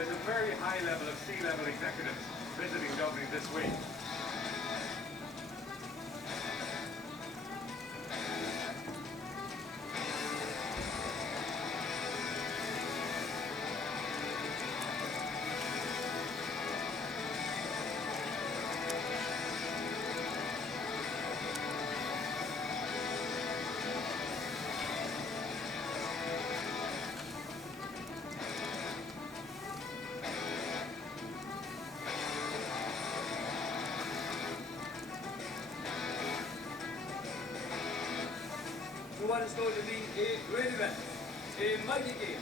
there's a very high level of C-level executives visiting Dublin this week. So what is going to be a great event, a mighty game.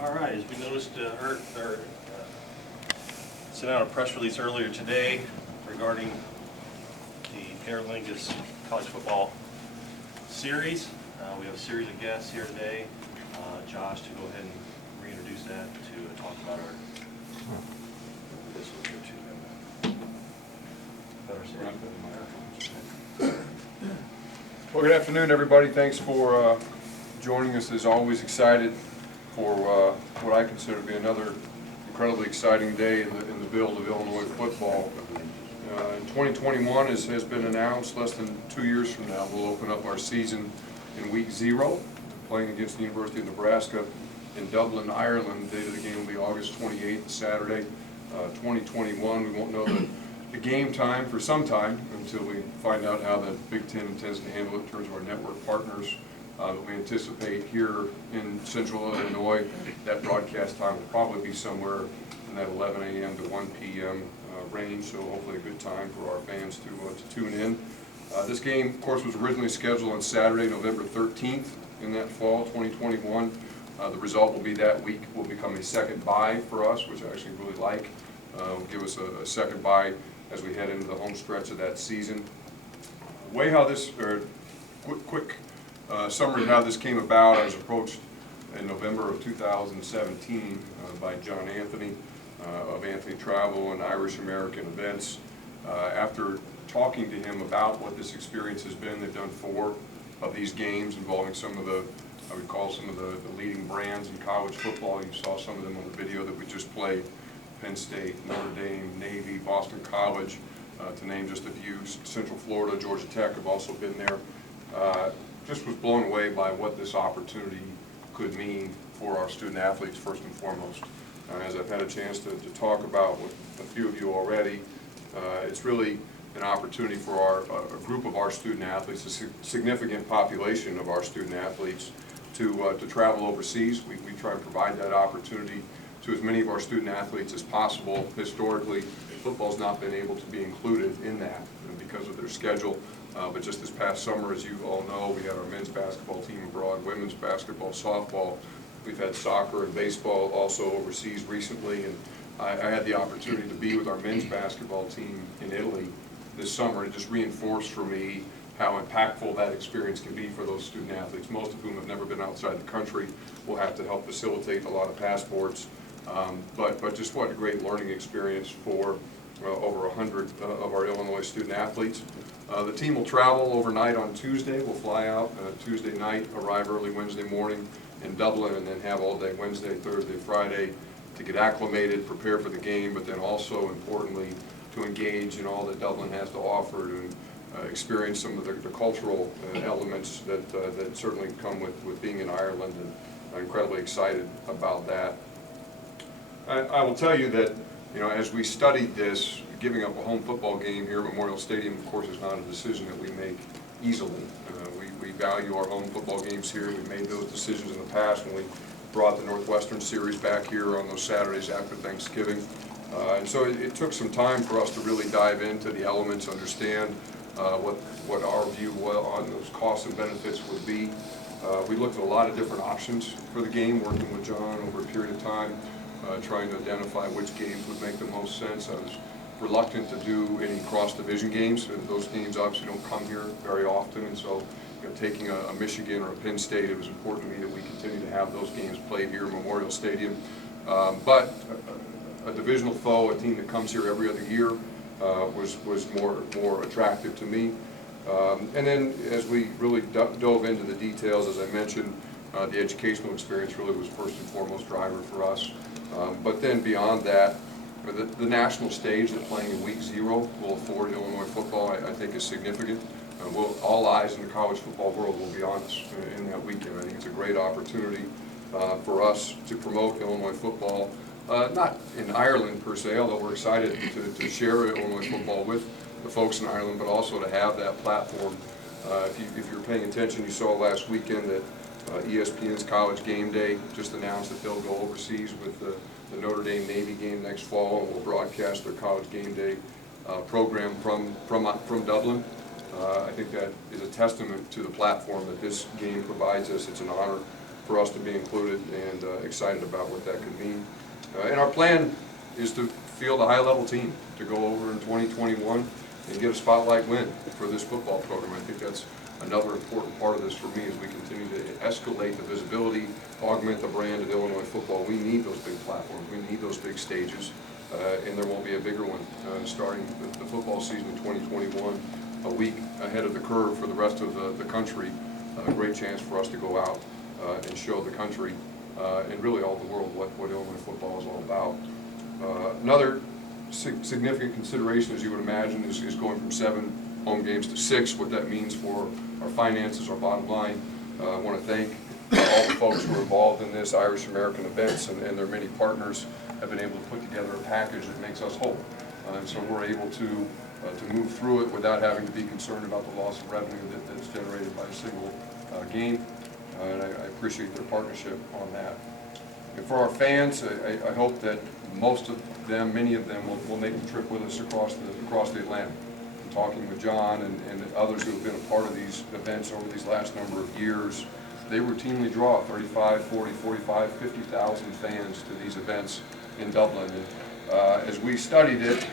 All right, as we noticed, sent out a press release earlier today regarding the Aer Lingus College Football Series. We have a series of guests here today. Josh, to go ahead and reintroduce that to talk about our this will here too. Better say Well, good afternoon, everybody. Thanks for joining us. As always, excited for what I consider to be another incredibly exciting day in the build of Illinois football. In 2021, as has been announced, less than 2 years from now, we'll open up our season in week 0, playing against the University of Nebraska in Dublin, Ireland. The date of the game will be August 28th, Saturday, 2021. We won't know the game time for some time until we find out how the Big Ten intends to handle it in terms of our network partners. But we anticipate here in central Illinois that broadcast time will probably be somewhere in that 11 a.m. to 1 p.m. Range, so hopefully a good time for our fans to tune in. This game, of course, was originally scheduled on Saturday, November 13th in that fall, 2021. The result will be that week will become a second bye for us, which I actually really like. Will give us a second bye as we head into the home stretch of that season. Way how this, quick summary of how this came about. I was approached in November of 2017 by John Anthony of Anthony Travel and Irish American Events. After talking to him about what this experience has been, they've done 4 of these games involving some of the, I would call some of the leading brands in college football. You saw some of them on the video that we just played. Penn State, Notre Dame, Navy, Boston College, to name just a few. Central Florida, Georgia Tech have also been there. Just was blown away by what this opportunity could mean for our student athletes first and foremost. As I've had a chance to talk about with a few of you already, it's really an opportunity for a group of our student athletes, a significant population of our student athletes, to travel overseas. We try and provide that opportunity to as many of our student athletes as possible. Historically, football's not been able to be included in that because of their schedule. But just this past summer, as you all know, we had our men's basketball team abroad, women's basketball, softball. We've had soccer and baseball also overseas recently, and I had the opportunity to be with our men's basketball team in Italy this summer. It just reinforced for me how impactful that experience can be for those student athletes, most of whom have never been outside the country. We'll have to help facilitate a lot of passports, but just what a great learning experience for over 100 of our Illinois student athletes. The team will travel overnight on Tuesday. We'll fly out Tuesday night, arrive early Wednesday morning in Dublin, and then have all day Wednesday, Thursday, Friday to get acclimated, prepare for the game, but then also importantly to engage in all that Dublin has to offer, to experience some of the cultural elements that certainly come with being in Ireland, and I'm incredibly excited about that. I will tell you that, you know, as we studied this, giving up a home football game here at Memorial Stadium, of course, is not a decision that we make easily. We value our home football games here. We made those decisions in the past when we brought the Northwestern series back here on those Saturdays after Thanksgiving. And so it took some time for us to really dive into the elements, understand what our view on those costs and benefits would be. We looked at a lot of different options for the game, working with John over a period of time, trying to identify which games would make the most sense. I was reluctant to do any cross-division games. Those games obviously don't come here very often, and so, you know, taking a Michigan or a Penn State, it was important to me that we continue to have those games played here at Memorial Stadium. But a divisional foe, a team that comes here every other year, was more attractive to me. And then as we really dove into the details, as I mentioned, the educational experience really was first and foremost driver for us. But then beyond that, the national stage that playing in week 0 will afford Illinois football, I think, is significant. All eyes in the college football world will be on us in that weekend. I think it's a great opportunity for us to promote Illinois football, not in Ireland per se, although we're excited to share Illinois football with the folks in Ireland, but also to have that platform. If you're paying attention, you saw last weekend that ESPN's College Game Day just announced that they'll go overseas with the Notre Dame Navy game next fall, and will broadcast their College Game Day program from Dublin. I think that is a testament to the platform that this game provides us. It's an honor for us to be included, and excited about what that could mean. And our plan is to field a high-level team to go over in 2021 and get a spotlight win for this football program. I think that's another important part of this for me as we continue to escalate the visibility, augment the brand of Illinois football. We need those big platforms. We need those big stages, and there won't be a bigger one starting the football season in 2021, a week ahead of the curve for the rest of the country. A great chance for us to go out and show the country and really all the world what Illinois football is all about. Another significant consideration, as you would imagine, is going from 7 home games to 6, what that means for our finances, our bottom line. I want to thank all the folks who are involved in this. Irish American Events and their many partners have been able to put together a package that makes us whole. And so we're able to move through it without having to be concerned about the loss of revenue that's generated by a single game. And I appreciate their partnership on that. And for our fans, I hope that most of them, many of them, will make the trip with us across the Atlantic. I'm talking with John and others who have been a part of these events over these last number of years. They routinely draw 35, 40, 45, 50,000 fans to these events in Dublin. And as we studied it,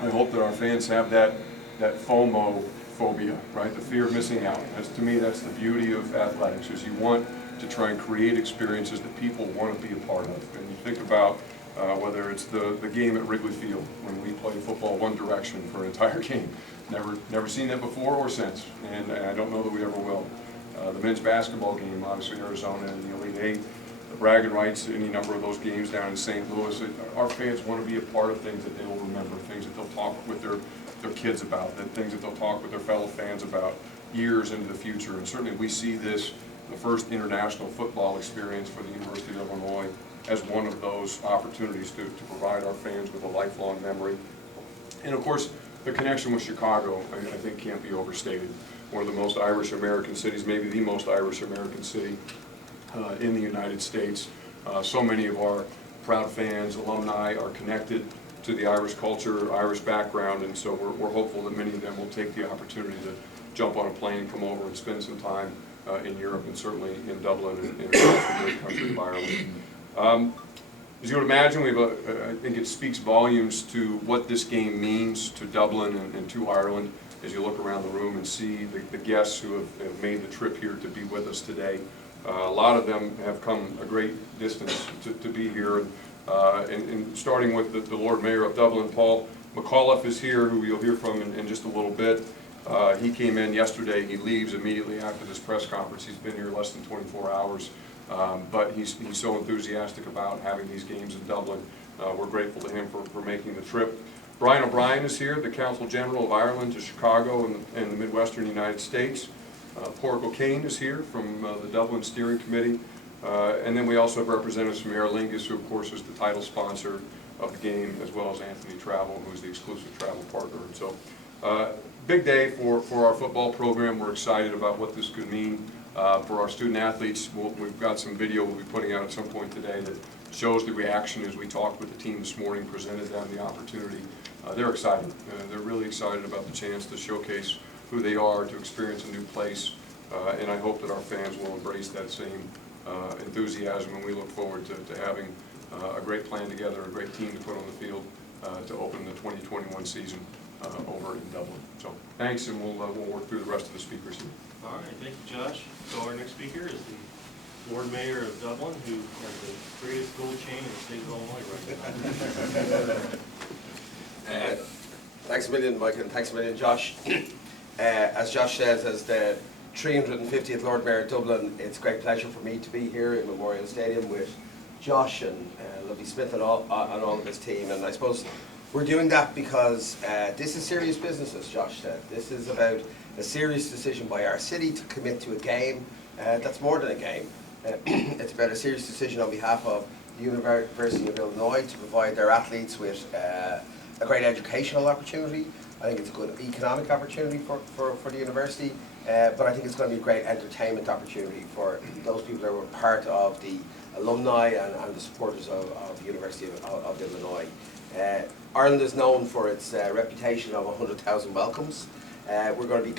I hope that our fans have that FOMO phobia, right? The fear of missing out. To me, that's the beauty of athletics, is you want to try and create experiences that people want to be a part of. And you think about whether it's the game at Wrigley Field, when we play football one direction for an entire game. Never seen that before or since, and I don't know that we ever will. The men's basketball game, obviously Arizona and the Elite Eight, the bragging rights, any number of those games down in St. Louis. Our fans want to be a part of things that they will remember, things that they'll talk with their kids about, things that they'll talk with their fellow fans about years into the future. And certainly we see this, the first international football experience for the University of Illinois, as one of those opportunities to provide our fans with a lifelong memory. And of course, the connection with Chicago, I think, can't be overstated. One of the most Irish American cities, maybe the most Irish American city in the United States. So many of our proud fans, alumni, are connected to the Irish culture, Irish background, and so we're hopeful that many of them will take the opportunity to jump on a plane, come over and spend some time in Europe, and certainly in Dublin and across the great country of Ireland. As you would imagine, I think it speaks volumes to what this game means to Dublin and to Ireland as you look around the room and see the guests who have made the trip here to be with us today. A lot of them have come a great distance to be here. And starting with the Lord Mayor of Dublin, Paul McAuliffe, is here, who you'll hear from in just a little bit. He came in yesterday. He leaves immediately after this press conference. He's been here less than 24 hours. But he's so enthusiastic about having these games in Dublin. We're grateful to him for making the trip. Brian O'Brien is here, the Consul General of Ireland to Chicago and the Midwestern United States. Porrick O'Kane is here from the Dublin Steering Committee. And then we also have representatives from Aer Lingus, who of course is the title sponsor of the game, as well as Anthony Travel, who is the exclusive travel partner. And so, big day for our football program. We're excited about what this could mean for our student athletes. We've got some video we'll be putting out at some point today that shows the reaction as we talked with the team this morning, presented them the opportunity. They're excited. They're really excited about the chance to showcase who they are, to experience a new place, and I hope that our fans will embrace that same enthusiasm, and we look forward to having a great plan together, a great team to put on the field to open the 2021 season over in Dublin. So thanks, and we'll work through the rest of the speakers here. All right, thank you, Josh. So our next speaker is the Lord Mayor of Dublin, who has the greatest gold chain in the state of Illinois right now. Thanks a million, Mike, and thanks a million, Josh. As Josh says, as the 350th Lord Mayor of Dublin, it's a great pleasure for me to be here in Memorial Stadium with Josh and Lovely Smith and all of his team. And I suppose we're doing that because this is serious business, as Josh said. This is about a serious decision by our city to commit to a game that's more than a game. It's about a serious decision on behalf of the University of Illinois to provide their athletes with a great educational opportunity. I think it's a good economic opportunity for the university, but I think it's going to be a great entertainment opportunity for those people that were part of the alumni and the supporters of the University of Illinois. Ireland is known for its reputation of 100,000 welcomes. We're going to be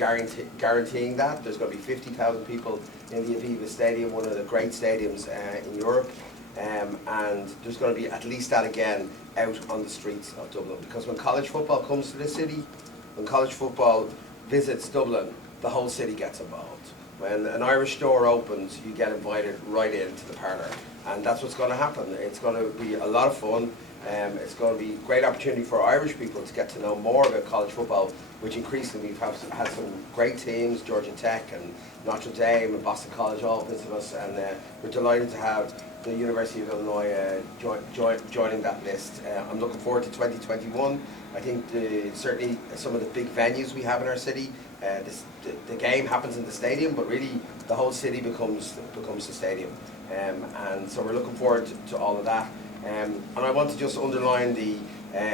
guaranteeing that. There's going to be 50,000 people in the Aviva Stadium, one of the great stadiums in Europe. And there's going to be at least that again out on the streets of Dublin. Because when college football comes to this city, when college football visits Dublin, the whole city gets involved. When an Irish door opens, you get invited right into the parlour. And that's what's going to happen. It's going to be a lot of fun. It's going to be a great opportunity for Irish people to get to know more about college football, which increasingly we've had some great teams, Georgia Tech and Notre Dame and Boston College all visit us, and we're delighted to have the University of Illinois joining that list. I'm looking forward to 2021. I think certainly some of the big venues we have in our city, the game happens in the stadium, but really the whole city becomes the stadium. And so we're looking forward to all of that. And I want to just underline the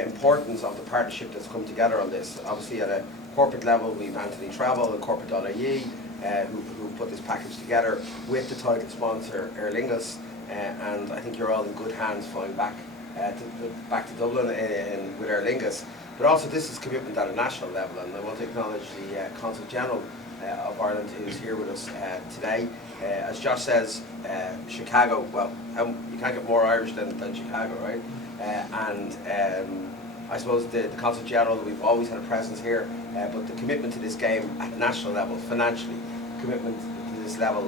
importance of the partnership that's come together on this. Obviously at a corporate level, we've Anthony Travel and Corporate.ie who put this package together with the title sponsor Aer Lingus, and I think you're all in good hands flying back to Dublin with Aer Lingus. But also this is commitment at a national level, and I want to acknowledge the Consul General of Ireland who's here with us today. As Josh says, Chicago, well, you can't get more Irish than Chicago, right? I suppose the Consul General, we've always had a presence here, but the commitment to this game at a national level, financially, commitment to this level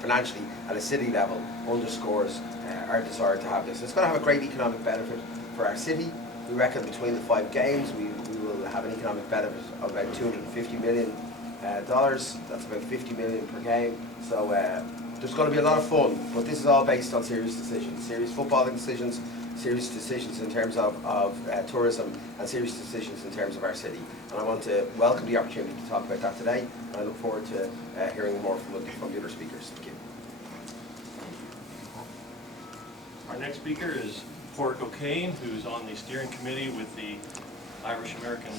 financially at a city level underscores our desire to have this. It's going to have a great economic benefit for our city. We reckon between the 5 games we will have an economic benefit of about $250 million. That's about 50 million per game. So there's going to be a lot of fun, but this is all based on serious decisions, serious footballing decisions, serious decisions in terms of tourism, and serious decisions in terms of our city. And I want to welcome the opportunity to talk about that today, and I look forward to hearing more from the other speakers. Thank you. Our next speaker is Porrick O'Kane, who's on the steering committee with the Irish American.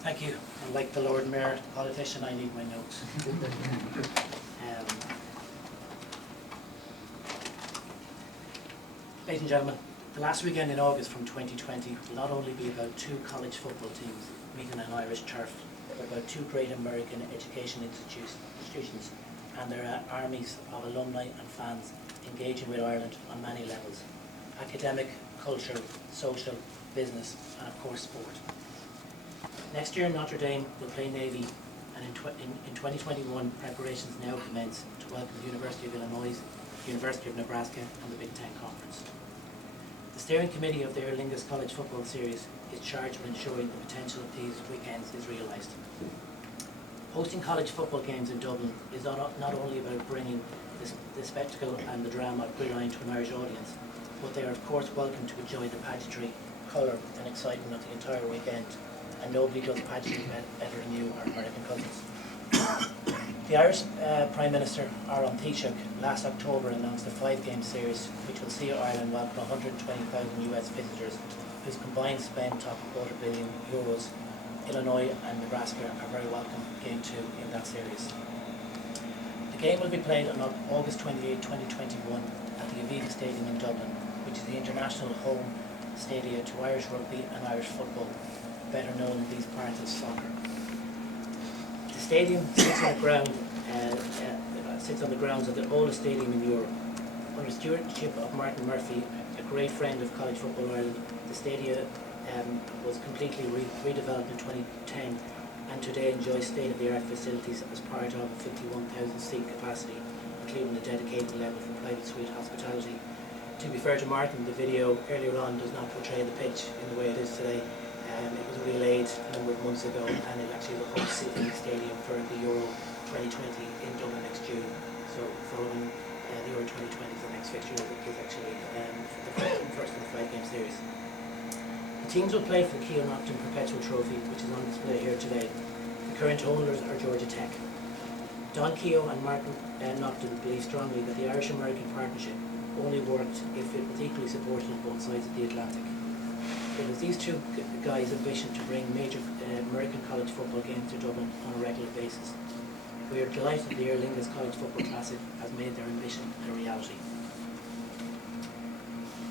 Thank you. And like the Lord Mayor, politician, I need my notes. Ladies and gentlemen, the last weekend in August from 2020 will not only be about 2 college football teams meeting on Irish turf, but about 2 great American education institutions and their armies of alumni and fans engaging with Ireland on many levels: academic, cultural, social, business, and of course sport. Next year Notre Dame will play Navy, and in 2021 preparations now commence to welcome the University of Illinois, the University of Nebraska and the Big Ten Conference. The steering committee of the Aer Lingus College Football Series is charged with ensuring the potential of these weekends is realised. Hosting college football games in Dublin is not only about bringing the spectacle and the drama of gridiron to an Irish audience, but they are of course welcome to enjoy the pageantry, colour and excitement of the entire weekend, and nobody does pageantry better than you, our American cousins. The Irish Prime Minister Aaron Taoiseach last October announced a 5-game series which will see Ireland welcome 120,000 US visitors whose combined spend top €250 million. Illinois and Nebraska are very welcome game 2 in that series. The game will be played on August 28, 2021 at the Aviva Stadium in Dublin, which is the international home stadium to Irish rugby and Irish football, better known in these parts as soccer. The stadium sits on the grounds of the oldest stadium in Europe. Under stewardship of Martin Murphy, a great friend of college football Ireland, the stadium was completely redeveloped in 2010 and today enjoys state-of-the-art facilities as part of a 51,000 seat capacity, including a dedicated level for private suite hospitality. To be fair to Martin, the video earlier on does not portray the pitch in the way it is today. It was relayed a number of months ago, and it actually will host City Stadium for the Euro 2020 in Dublin next June. So following the Euro 2020, the next fixture is actually the first of the 5-game series. The teams will play for the Keogh Nocton Perpetual Trophy, which is on display here today. The current holders are Georgia Tech. Don Keogh and Martin Nocton believe strongly that the Irish-American partnership only worked if it was equally supported on both sides of the Atlantic. It was these two guys' ambition to bring major American college football games to Dublin on a regular basis. We are delighted the Aer Lingus College Football Classic has made their ambition a reality.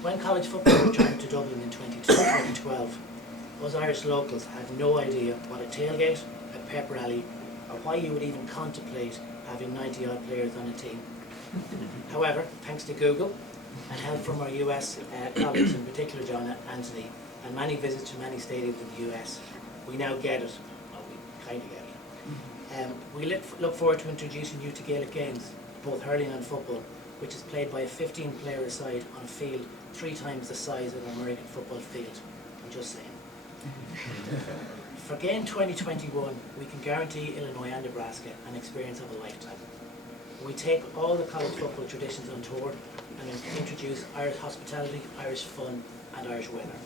When college football returned to Dublin in 2012, us Irish locals had no idea what a tailgate, a pep rally, or why you would even contemplate having 90-odd players on a team. However, thanks to Google and help from our US colleagues, in particular John Anthony, and many visits to many stadiums in the US, we now get it. Well, we kind of get it. We look forward to introducing you to Gaelic games, both hurling and football, which is played by a 15-player side on a field 3 times the size of an American football field. I'm just saying. For game 2021, we can guarantee Illinois and Nebraska an experience of a lifetime. We take all the college football traditions on tour and introduce Irish hospitality, Irish fun and Irish weather.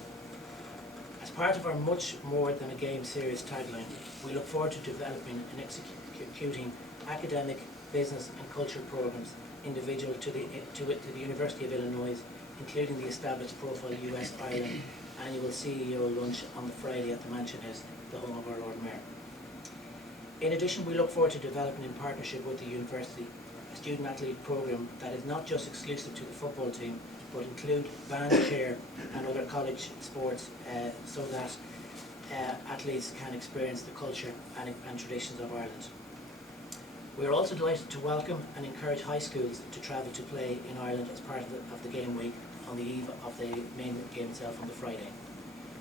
As part of our much more than a game series tagline, we look forward to developing and executing academic, business and cultural programs individual to the University of Illinois, including the established profile US-Ireland annual CEO lunch on the Friday at the Mansion House, the home of our Lord Mayor. In addition, we look forward to developing in partnership with the university a student athlete program that is not just exclusive to the football team, but include band, chair and other college sports so that athletes can experience the culture and traditions of Ireland. We are also delighted to welcome and encourage high schools to travel to play in Ireland as part of the game week on the eve of the main game itself on the Friday.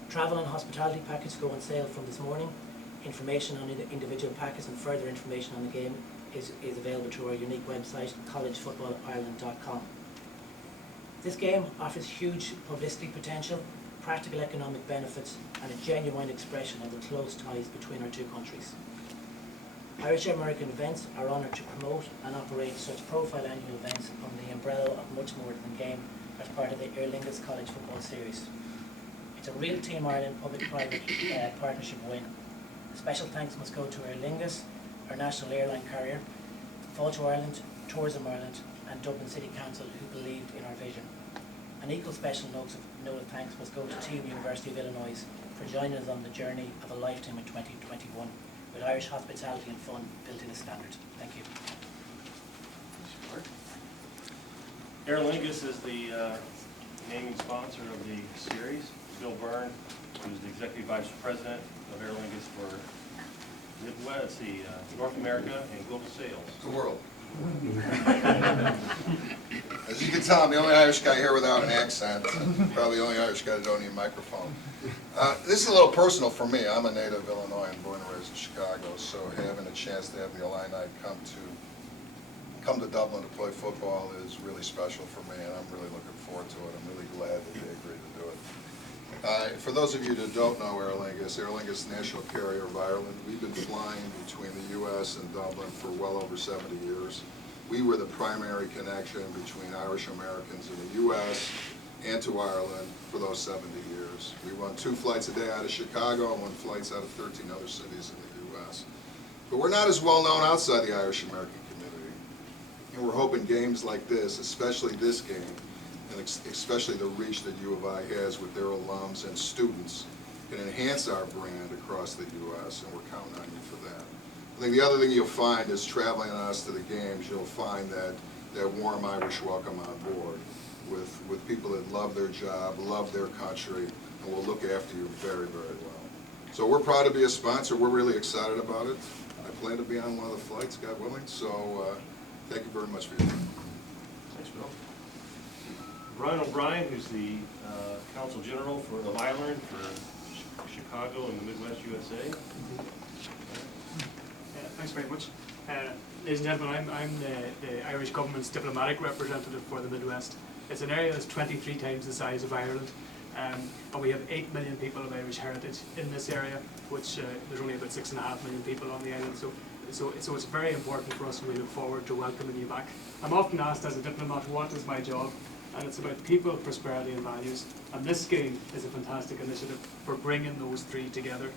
Travel and hospitality packets go on sale from this morning. Information on individual packets and further information on the game is available through our unique website, collegefootballireland.com. This game offers huge publicity potential, practical economic benefits and a genuine expression of the close ties between our two countries. Irish-American events are honoured to promote and operate such profile annual events under the umbrella of much more than game as part of the Aer Lingus College Football Series. It's a real Team Ireland public-private partnership win. A special thanks must go to Aer Lingus, our national airline carrier, Fáilte Ireland, Tourism Ireland and Dublin City Council who believed in our vision. An equal special note of thanks must go to Team University of Illinois for joining us on the journey of a lifetime in 2021 with Irish hospitality and fun built in a standard. Thank you. Aer Lingus is the naming sponsor of the series. Bill Byrne, who's the Executive Vice President of Aer Lingus for Midwest, North America and global sales. The world. As you can tell, I'm the only Irish guy here without an accent. Probably the only Irish guy that don't need a microphone. This is a little personal for me. I'm a native Illinois and born and raised in Chicago, so having a chance to have the Illini come to Dublin to play football is really special for me, and I'm really looking forward to it. I'm really glad that they agreed to do it. For those of you that don't know Aer Lingus, national carrier of Ireland, we've been flying between the U.S. and Dublin for well over 70 years. We were the primary connection between Irish Americans in the U.S. and to Ireland for those 70 years. We run 2 flights a day out of Chicago and 1 flights out of 13 other cities in the U.S. But we're not as well known outside the Irish American community. And we're hoping games like this, especially this game, and especially the reach that U of I has with their alums and students, can enhance our brand across the U.S., and we're counting on you for that. I think the other thing you'll find is traveling on us to the games, you'll find that warm Irish welcome on board with people that love their job, love their country, and will look after you very, very well. So we're proud to be a sponsor. We're really excited about it. I plan to be on one of the flights, God willing, so thank you very much for your time. Thanks, Bill. Brian O'Brien, who's the Consul General of Ireland for Chicago and the Midwest USA. Thanks very much. Ladies and gentlemen, I'm the Irish government's diplomatic representative for the Midwest. It's an area that's 23 times the size of Ireland, and we have 8 million people of Irish heritage in this area, which there's only about 6.5 million people on the island. So it's very important for us, and we look forward to welcoming you back. I'm often asked as a diplomat, what is my job? And it's about people, prosperity and values. And this game is a fantastic initiative for bringing those 3 together.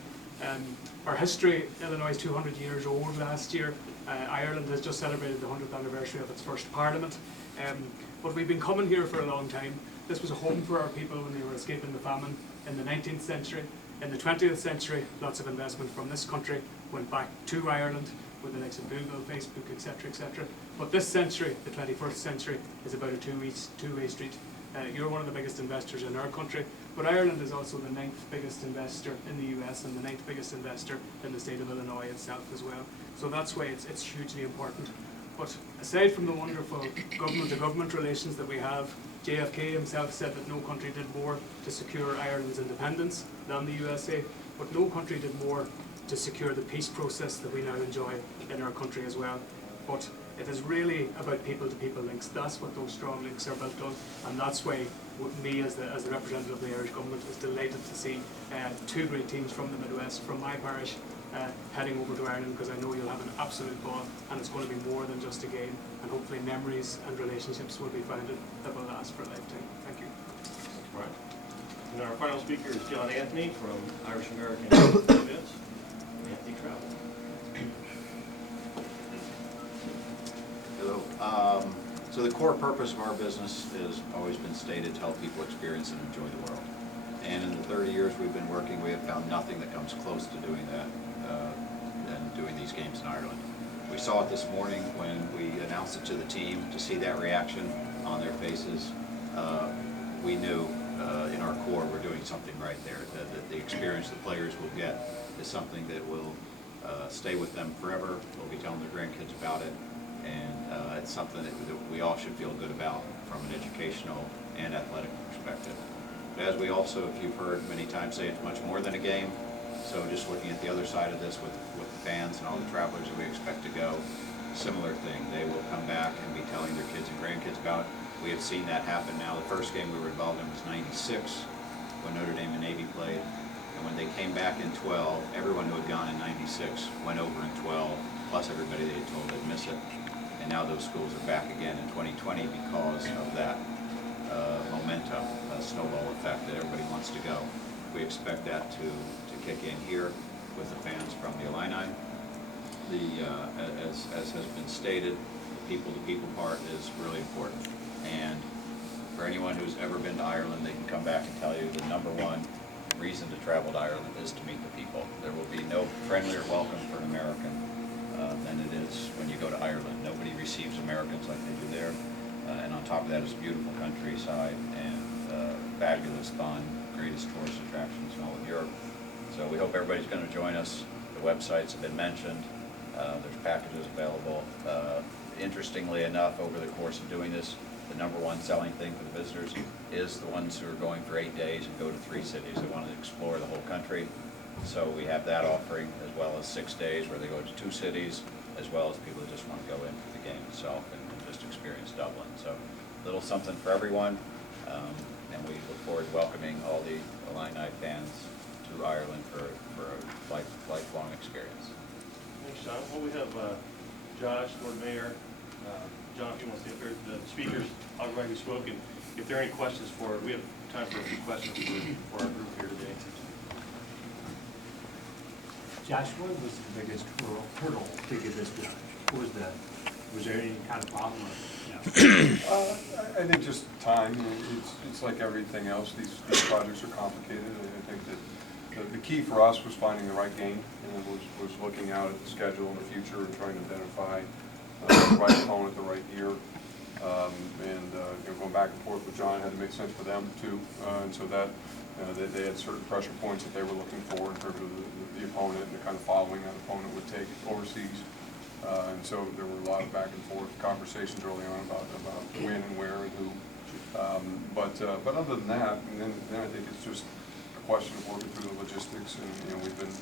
Our history, Illinois is 200 years old last year. Ireland has just celebrated the 100th anniversary of its first parliament. But we've been coming here for a long time. This was a home for our people when they were escaping the famine in the 19th century. In the 20th century, lots of investment from this country went back to Ireland with the likes of Google, Facebook, etc., etc. But this century, the 21st century, is about a two-way street. You're one of the biggest investors in our country, but Ireland is also the 9th biggest investor in the US and the 9th biggest investor in the state of Illinois itself as well. So that's why it's hugely important. But aside from the wonderful government-to-government relations that we have, JFK himself said that no country did more to secure Ireland's independence than the USA, but no country did more to secure the peace process that we now enjoy in our country as well. But it is really about people-to-people links. That's what those strong links are built on, and that's why me as the representative of the Irish government was delighted to see 2 great teams from the Midwest, from my parish, heading over to Ireland, because I know you'll have an absolute ball, and it's going to be more than just a game, and hopefully memories and relationships will be founded that will last for a lifetime. Thank you. Thanks, Brian. And our final speaker is John Anthony from Irish American Events. Anthony Travel. Hello. So the core purpose of our business has always been stated to help people experience and enjoy the world. And in the 30 years we've been working, we have found nothing that comes close to doing that than doing these games in Ireland. We saw it this morning when we announced it to the team. To see that reaction on their faces, we knew in our core we're doing something right there. That the experience the players will get is something that will stay with them forever. They'll be telling their grandkids about it. And it's something that we all should feel good about from an educational and athletic perspective. But as we also, if you've heard many times, say it's much more than a game. So just looking at the other side of this with the fans and all the travelers that we expect to go, similar thing. They will come back and be telling their kids and grandkids about it. We have seen that happen now. The first game we were involved in was '96 when Notre Dame and Navy played. And when they came back in 12, everyone who had gone in '96 went over in 12, plus everybody they had told they'd miss it. And now those schools are back again in 2020 because of that momentum, snowball effect that everybody wants to go. We expect that to kick in here with the fans from the Illini. As has been stated, the people-to-people part is really important. And for anyone who's ever been to Ireland, they can come back and tell you the #1 reason to travel to Ireland is to meet the people. There will be no friendlier welcome for an American than it is when you go to Ireland. Nobody receives Americans like they do there. And on top of that, it's a beautiful countryside and fabulous fun, greatest tourist attractions in all of Europe. So we hope everybody's going to join us. The websites have been mentioned. There's packages available. Interestingly enough, over the course of doing this, the #1 selling thing for the visitors is the ones who are going for 8 days and go to 3 cities. They want to explore the whole country. So we have that offering, as well as 6 days where they go to 2 cities, as well as people who just want to go in for the game itself and just experience Dublin. So a little something for everyone. and we look forward to welcoming all the Illini fans to Ireland for a lifelong experience. Thanks, John. Well, we have Josh, Lord Mayor, John, if you want to stay up here, the speakers, everybody who spoke, and if there are any questions we have time for a few questions for our group here today. Josh, what was the biggest hurdle to get this done? What was was there any kind of problem? I think just time. It's like everything else. These projects are complicated. I think that the key for us was finding the right game, and was looking out at the schedule in the future and trying to identify the right opponent, the right year, and going back and forth with John had to make sense for them too, and so that they had certain pressure points that they were looking for in terms of the opponent and the kind of following that opponent would take overseas. And so there were a lot of back and forth conversations early on about when and where and who. But other than that, and then I think it's just a question of working through the logistics, and we've been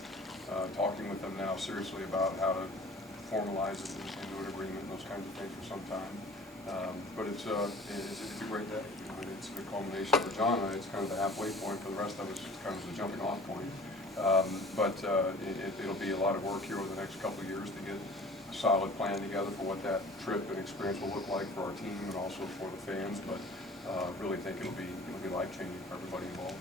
talking with them now seriously about how to formalize it into an agreement and those kinds of things for some time. But it's a great day. And it's a culmination for John and I. It's kind of the halfway point. For the rest of us, it's kind of the jumping off point. But it'll be a lot of work here over the next couple of years to get a solid plan together for what that trip and experience will look like for our team and also for the fans. But really think it'll be life-changing for everybody involved.